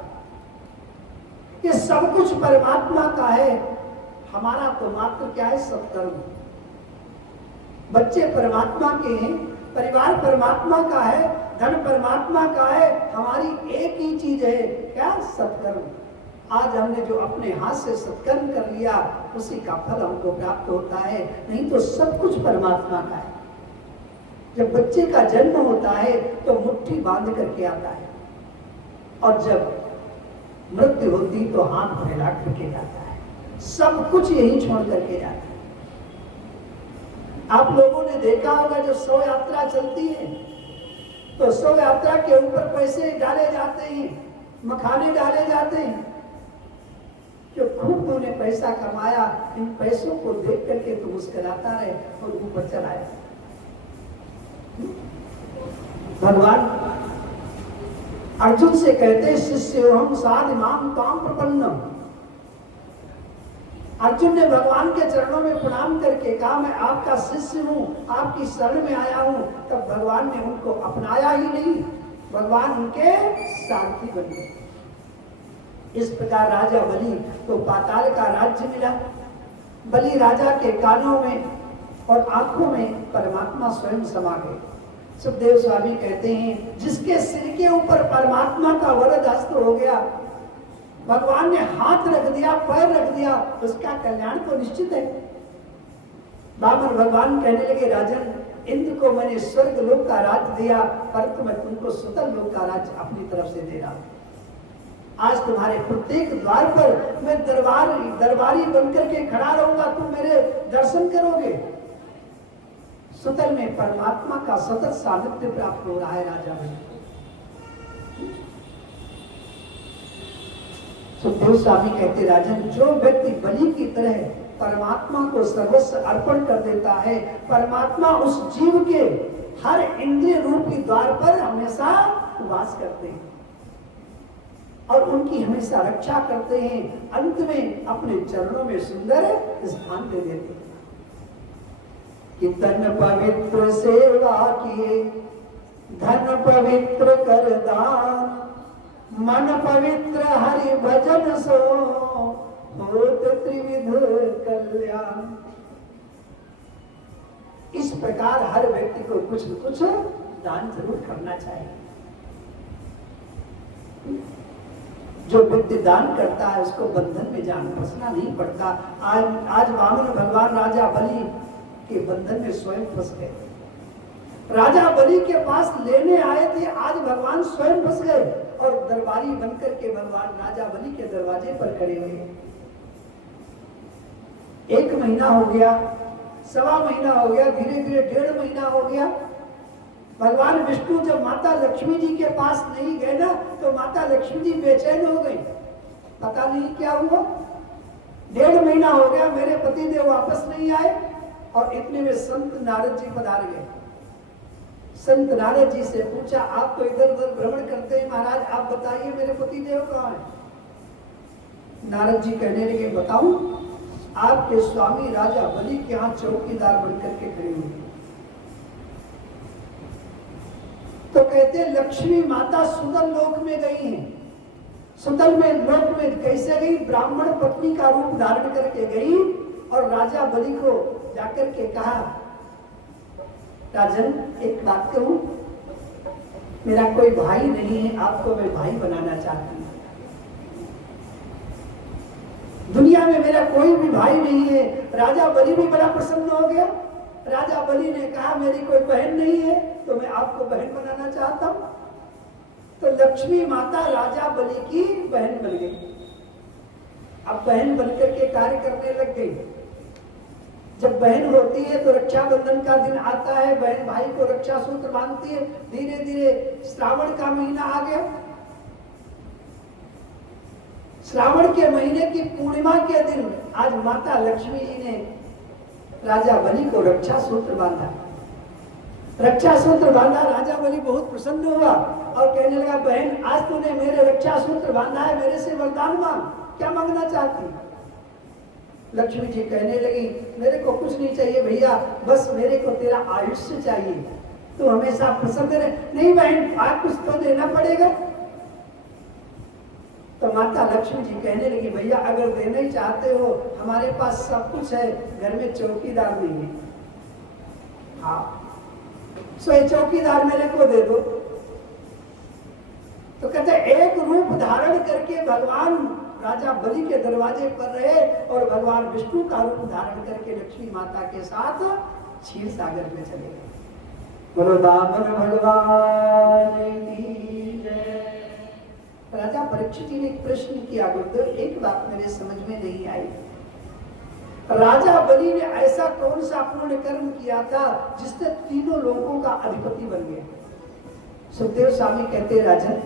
ये सब कुछ परमात्मा का है, हमारा तो मात्र क्या है, सत्कर्म। बच्चे परमात्मा के हैं, परिवार परमात्मा का है, धन परमात्मा का है, हमारी एक ही चीज है, क्या, सत्कर्म। आज हमने जो अपने हाथ से सत्कर्म कर लिया उसी का फल हमको प्राप्त होता है, नहीं तो सब कुछ परमात्मा का है। जब बच्चे का जन्म होता है तो मुट्ठी बांध करके आता है, और जब मृत्यु होती तो हाथ फैला करके जाता है, सब कुछ यही छोड़ करके जाता है। आप लोगों ने देखा होगा जब शव यात्रा चलती है तो शव यात्रा के ऊपर पैसे डाले जाते हैं, मखाने डाले जाते हैं। जो खूब तूने पैसा कमाया, इन पैसों को देख करके तू मुस्कुराता रहे और ऊपर चलाए। भगवान अर्जुन से कहते, शिष्य हम साध इमाम ताम प्रपन्नम। अर्जुन ने भगवान के चरणों में प्रणाम करके कहा, मैं आपका शिष्य हूँ, आपकी शरण में आया हूँ। तब भगवान ने उनको अपनाया ही नहीं, भगवान उनके सारथी बन गए। इस प्रकार राजा बलि को पाताल का राज्य मिला। बलि राजा के कानों में और आंखों में परमात्मा स्वयं समा गए। सुखदेव स्वामी कहते हैं, जिसके सिर के ऊपर परमात्मा का वरद हस्त हो गया, भगवान ने हाथ रख दिया, पैर रख दिया, उसका कल्याण तो निश्चित है। बामन भगवान कहने लगे, राजन इंद्र को मैंने स्वर्ग लोक का राज्य दिया, परंतु मैं तुमको सुतल लोक का राज्य अपनी तरफ से दे रहा हूं। आज तुम्हारे प्रत्येक द्वार पर मैं दरबारी बनकर के खड़ा रहूंगा, तुम मेरे दर्शन करोगे। सुतल में परमात्मा का सतत सानिध्य प्राप्त हो रहा है राजा में। सुखदेव स्वामी कहते, राजन जो व्यक्ति बलि की तरह परमात्मा को सर्वस्व अर्पण कर देता है, परमात्मा उस जीव के हर इंद्रिय रूपी द्वार पर हमेशा वास करते हैं और उनकी हमेशा रक्षा करते हैं। अंत में अपने चरणों में सुंदर स्थान दे देते हैं। कि तन पवित्र सेवा किए, धन पवित्र कर दान, मन पवित्र हरि भजन सो, होत त्रिविध कल्याण। इस प्रकार हर व्यक्ति को कुछ न कुछ दान जरूर करना चाहिए। जो व्यक्ति दान करता है उसको बंधन में जान फंसना नहीं पड़ता। आज वामन भगवान राजा बलि के बंधन में स्वयं फंस गए। राजा बलि के पास लेने आए थे, आज भगवान स्वयं फंस गए और दरबारी बनकर के भगवान राजा बलि के दरवाजे पर खड़े हुए। 1 महीना हो गया, 1.25 महीना हो गया, धीरे धीरे 1.5 महीना हो गया। भगवान विष्णु जब माता लक्ष्मी जी के पास नहीं गए ना, तो माता लक्ष्मी जी बेचैन हो गई, पता नहीं क्या हुआ। 1.5 महीना हो गया, मेरे पति देव वापस नहीं आए। और इतने में संत नारद जी पधार गए। संत नारद जी से पूछा, आप तो इधर उधर भ्रमण करते हैं महाराज, आप बताइए मेरे पति देव कहाँ है? नारद जी कहने लगे, बताऊं? आपके स्वामी राजा बलि के यहाँ चौकीदार बनकर के खड़े हुए। तो कहते, लक्ष्मी माता सुतल लोक में गई हैं। सुतल में लोक में कैसे गई? ब्राह्मण पत्नी का रूप धारण करके गई और राजा बलि को जाकर के कहा, राजन एक बात कहूं, मेरा कोई भाई नहीं है, आपको मैं भाई बनाना चाहती हूँ। दुनिया में मेरा कोई भी भाई नहीं है। राजा बलि भी बड़ा प्रसन्न हो गया। राजा बलि ने कहा मेरी कोई बहन नहीं है तो मैं आपको बहन बनाना चाहता हूं। तो लक्ष्मी माता राजा बलि की बहन बन गई। अब बहन बनकर के कार्य करने लग गई। जब बहन होती है तो रक्षाबंधन का दिन आता है, बहन भाई को रक्षा सूत्र बांधती है। धीरे धीरे श्रावण का महीना आ गया। श्रावण के महीने की पूर्णिमा के दिन आज माता लक्ष्मी जी ने राजा बलि को रक्षा सूत्र बांधा। रक्षा सूत्र बांधा, राजा बलि बहुत प्रसन्न हुआ और कहने लगा बहन आज तूने मेरे रक्षा सूत्र बांधा है, मेरे से वरदान मांग, क्या मांगना चाहती? लक्ष्मी जी कहने लगी मेरे को कुछ नहीं चाहिए भैया, बस मेरे को तेरा आयुष्य चाहिए, तू हमेशा प्रसन्न रहे। नहीं बहन आज कुछ तो देना पड़ेगा। तो माता लक्ष्मी जी कहने लगी भैया अगर देना ही चाहते हो हमारे पास सब कुछ है, घर में चौकीदार नहीं है। हाँ सो ये चौकीदार मेरे को दे दो। तो कहते एक रूप धारण करके भगवान राजा बलि के दरवाजे पर रहे और भगवान विष्णु का रूप धारण करके लक्ष्मी माता के साथ क्षीर सागर में चले गए। बोलो दामन भगवान की जय। राजा परीक्षित जी ने एक प्रश्न किया, गुरुदेव एक बात मेरे समझ में नहीं आई, राजा बलि ने ऐसा कौन सा पूर्ण कर्म किया था जिससे तीनों लोगों का अधिपति बन गया? सुखदेव स्वामी कहते हैं राजन,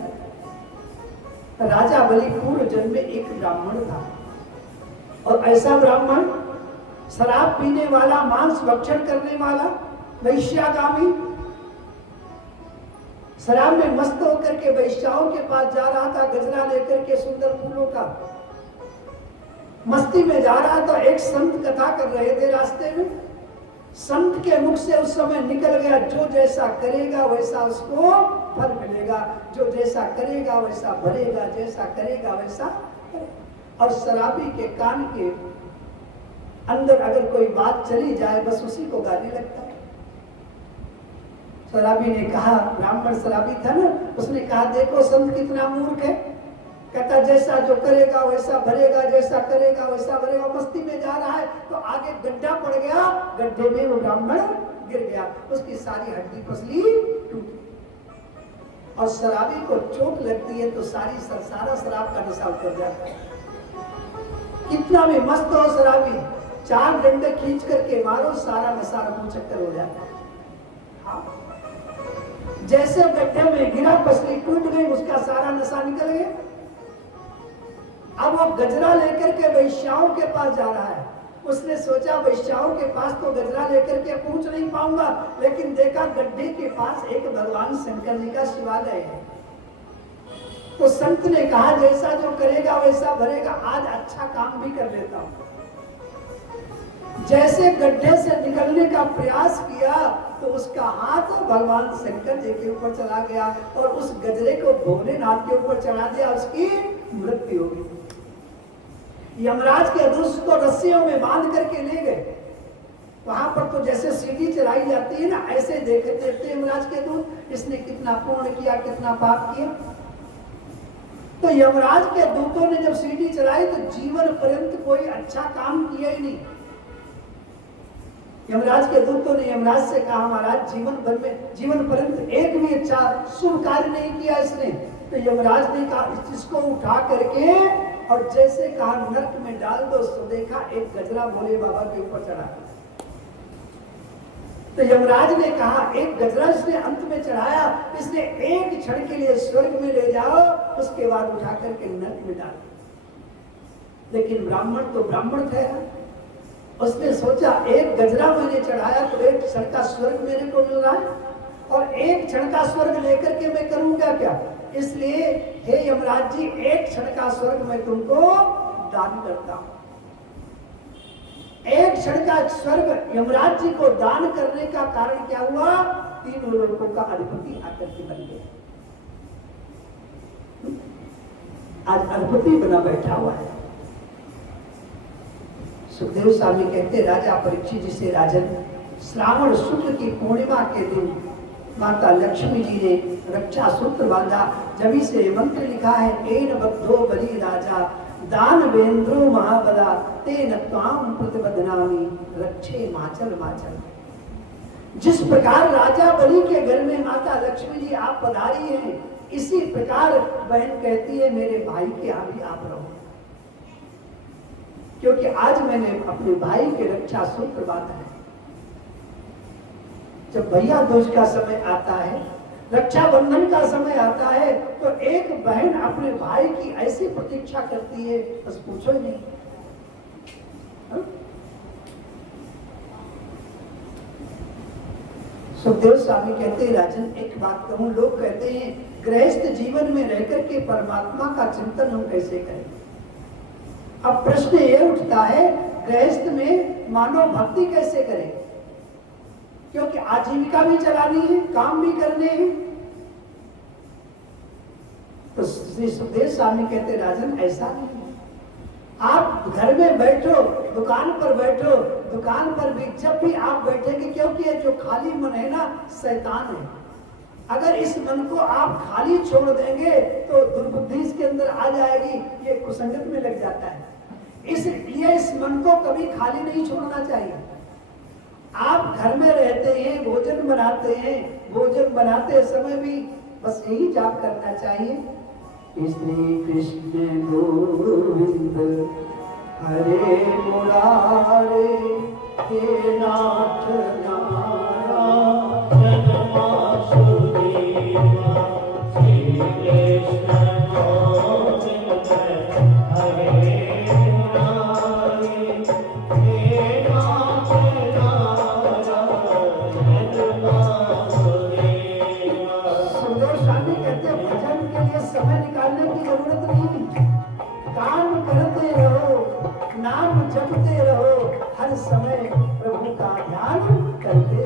राजा बलि पूर्व जन्म में एक ब्राह्मण था और ऐसा ब्राह्मण शराब पीने वाला, मांस भक्षण करने वाला, वैश्यागामी, शराब में मस्त होकर के वैश्याओं के पास जा रहा था, गजरा लेकर के सुंदर फूलों का, मस्ती में जा रहा था। एक संत कथा कर रहे थे रास्ते में, संत के मुख से उस समय निकल गया जो जैसा करेगा वैसा उसको फल मिलेगा, जो जैसा करेगा वैसा भरेगा, जैसा करेगा वैसा करेगा। और शराबी के कान के अंदर अगर कोई बात चली जाए बस उसी को गाली लगता है। शराबी ने कहा, ब्राह्मण शराबी था ना, उसने कहा देखो संत कितना मूर्ख है, कहता जैसा जो करेगा वैसा भरेगा, जैसा करेगा वैसा भरेगा। मस्ती में जा रहा है तो आगे गड्ढा पड़ गया, गड्ढे में वो ब्राह्मण गिर गया, उसकी सारी हड्डी पसली टूट। और शराबी को चोट लगती है तो सारा शराब का नशा उतर जाता है। कितना भी मस्त हो शराबी, 4 डंडे खींच करके मारो, सारा नशा रफू चक्कर हो जाता है। हाँ। जैसे गड्ढे में गिरा, पसली टूट गई, उसका सारा नशा निकल गया। अब वो गजरा लेकर के वैश्याओं के पास जा रहा है। उसने सोचा वैश्याओं के पास तो गजरा लेकर के पहुंच नहीं पाऊंगा, लेकिन देखा गड्ढे के पास एक भगवान शंकर जी का शिवालय है। तो संत ने कहा जैसा जो करेगा वैसा भरेगा, आज अच्छा काम भी कर लेता हूं। जैसे गड्ढे से निकलने का प्रयास किया तो उसका हाथ भगवान शंकर जी के ऊपर चला गया और उस गजरे को भोलेनाथ के ऊपर चढ़ा दिया, उसकी मृत्यु हो गई। यमराज के दूत उसको रस्सियों में बांध करके ले गए। वहां पर तो जैसे सीढ़ी चलाई जाती है ना, ऐसे देखते थे यमराज के दूत, इसने कितना पुण्य किया, कितना पाप किया। तो यमराज के दूतों ने जब सीढ़ी चलाई तो जीवन पर्यंत कोई अच्छा काम किया ही नहीं। यमराज के दूतों ने यमराज से कहा महाराज जीवन पर्यंत एक भी अच्छा शुभ कार्य नहीं किया इसने। तो यमराज ने कहा इसको उठा करके और जैसे कहा नरक में डाल दो, तो देखा एक गजरा भोले बाबा के ऊपर चढ़ा। तो यमराज ने कहा एक गजरा इसने अंत में चढ़ाया, इसने एक क्षण के लिए स्वर्ग में ले जाओ, उसके बाद उठा करके नरक में डाल। लेकिन ब्राह्मण तो ब्राह्मण था, उसने सोचा एक गजरा मैंने चढ़ाया तो एक क्षण का स्वर्ग मेरे को मिल रहा है और एक क्षण का स्वर्ग लेकर के मैं करूंगा क्या? इसलिए हे यमराज जी, एक क्षण का स्वर्ग मैं तुमको दान करता हूं। एक क्षण का स्वर्ग यमराज जी को दान करने का कारण क्या हुआ? 3 लोगों का अधिपति आकर के बन गया। आज अधिपति बना बैठा हुआ है। सुखदेव स्वामी कहते राजा परीक्षित जी से, राजन श्रावण शुक्ल की पूर्णिमा के दिन माता लक्ष्मी जी ने रक्षा सूत्र बांधा। जभी से ये मंत्र लिखा है, एन बद्धो बलि राजा दान वेंद्रो महाबला तेन त्वाम प्रतिबद्धनामि रक्षे माचल माचल। जिस प्रकार राजा बलि के घर में माता लक्ष्मी जी आप पधारी हैं, इसी प्रकार बहन कहती है मेरे भाई के यहाँ भी आप रहो, क्योंकि आज मैंने अपने भाई के रक्षा सूत्र बांधा है। जब भैया दूज का समय आता है, रक्षाबंधन का समय आता है, तो एक बहन अपने भाई की ऐसी प्रतीक्षा करती है, बस पूछो ही नहीं। हा? सुखदेव स्वामी कहते हैं, राजन एक बात कहूं, लोग कहते हैं गृहस्थ जीवन में रहकर के परमात्मा का चिंतन हम कैसे करें। अब प्रश्न ये उठता है, गृहस्थ में मानव भक्ति कैसे करें, क्योंकि आजीविका भी चलानी है, काम भी करने हैं। तो श्री सुखदेव स्वामी कहते राजन ऐसा नहीं है। आप घर में बैठो, दुकान पर बैठो, दुकान पर भी जब भी आप बैठेंगे, क्योंकि ये जो खाली मन है ना, शैतान है। अगर इस मन को आप खाली छोड़ देंगे तो दुर्बुद्धि इसके अंदर आ जाएगी, ये कुसंगत में लग जाता है। इसलिए इस मन को कभी खाली नहीं छोड़ना चाहिए। आप घर में रहते हैं, भोजन बनाते हैं, भोजन बनाते समय भी बस यही जाप करना चाहिए, श्री कृष्ण गोविंद हरे मुरारे हे नाथ नारायण वासुदेवा श्री कृष्ण गोविंद हरे मुरारे हे नाथ नारायण वासुदेवा। सुखदेव स्वामी कहते हैं भजन के लिए समय निकालने की जरूरत नहीं, काम करते रहो, नाम जपते रहो, हर समय प्रभु का ध्यान करते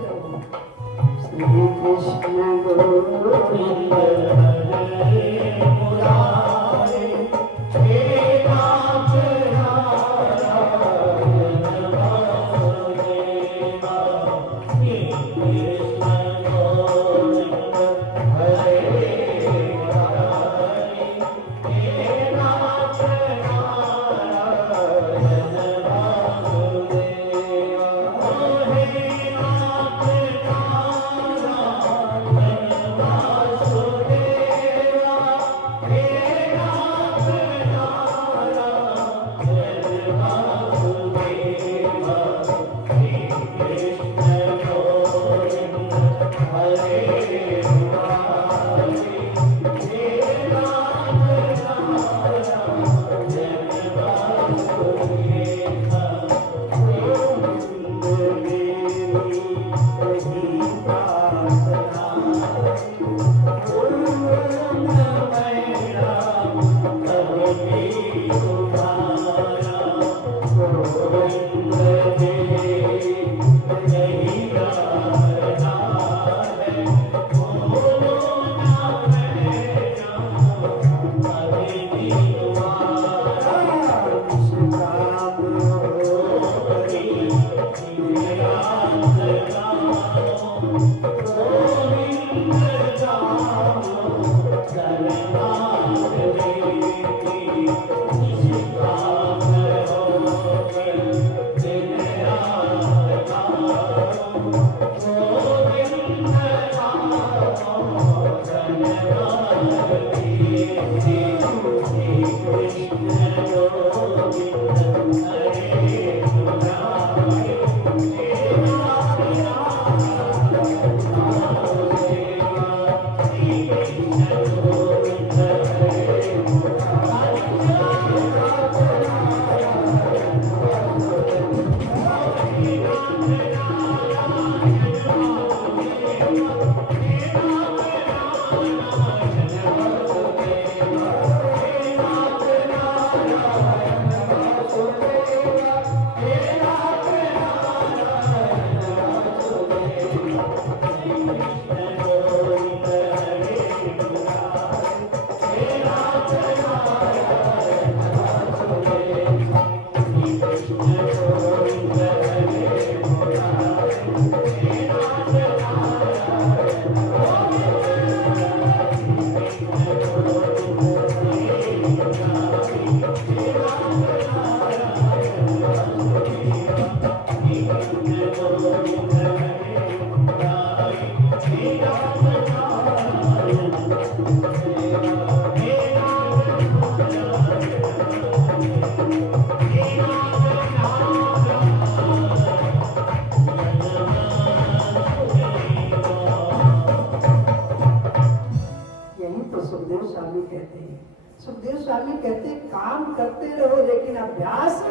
कहते काम करते रहो लेकिन अभ्यास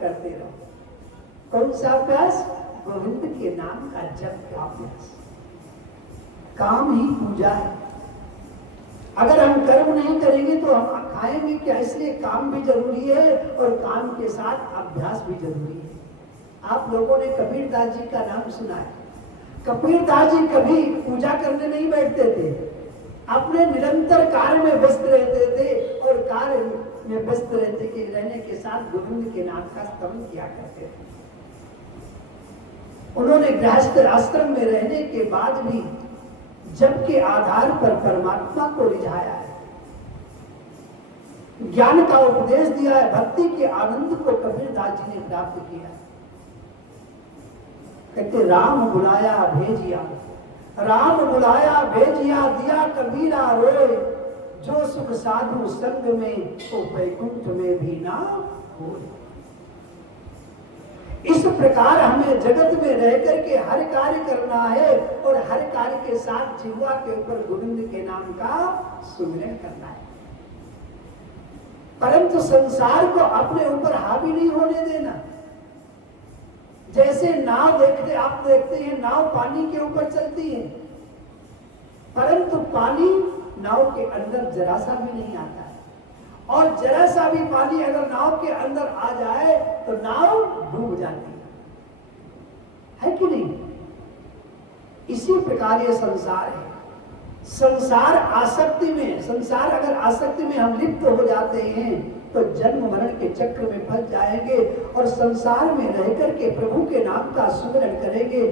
करते रहो। कौन सा अभ्यास? गोविंद के नाम का जप का अभ्यास। काम ही पूजा है। अगर हम कर्म नहीं करेंगे तो हम खाएंगे क्या? इसलिए काम भी जरूरी है और काम के साथ अभ्यास भी जरूरी है। आप लोगों ने कबीरदास जी का नाम सुना है। कबीरदास जी कभी पूजा करने नहीं बैठते थे, अपने निरंतर कार्य में व्यस्त रहते थे और कार्य में व्यस्त रहने के साथ गोविंद के नाम का स्तवन किया करते थे। उन्होंने गृहस्थ आश्रम में रहने के बाद भी जप के आधार पर परमात्मा को रिझाया है, ज्ञान का उपदेश दिया है, भक्ति के आनंद को कबीरदास जी ने प्राप्त किया। कहते राम बुलाया भेजिया, राम बुलाया भेजिया, दिया कबीरा रोए, जो सुख साधु संग में तो वैकुंठ में भी ना होए। इस प्रकार हमें जगत में रह करके हर कार्य करना है और हर कार्य के साथ जिह्वा के ऊपर गोविंद के नाम का सुमिरन करना है, परंतु संसार को अपने ऊपर हावी नहीं होने देना। जैसे नाव आप देखते हैं, नाव पानी के ऊपर चलती है, परंतु पानी नाव के अंदर जरा सा भी नहीं आता है, और जरा सा भी पानी अगर नाव के अंदर आ जाए तो नाव डूब जाती है कि नहीं? इसी प्रकार ये संसार है। संसार आसक्ति में, संसार अगर आसक्ति में हम लिप्त हो जाते हैं तो जन्म मरण के चक्र में फंस जाएंगे और संसार में रहकर के प्रभु के नाम का सुमिरन करेंगे,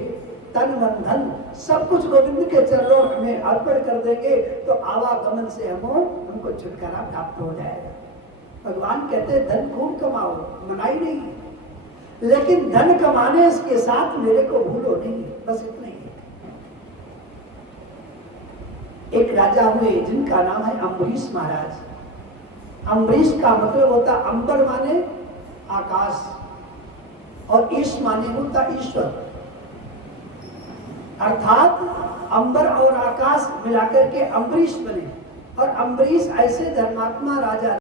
तन मन धन सब कुछ गोविंद के चरणों में अर्पण कर देंगे तो आवागमन से हमको छुटकारा प्राप्त हो जाएगा। भगवान कहते हैं धन खूब कमाओ, मनाई नहीं, लेकिन धन कमाने के साथ मेरे को भूलो नहीं, बस इतना ही। एक राजा हुए जिनका नाम है अम्बरीश महाराज। अम्बरीश का मतलब होता अंबर माने आकाश और ईश माने होता ईश्वर, अर्थात अंबर और आकाश मिलाकर के अम्बरीश बने। और अम्बरीश ऐसे धर्मात्मा राजा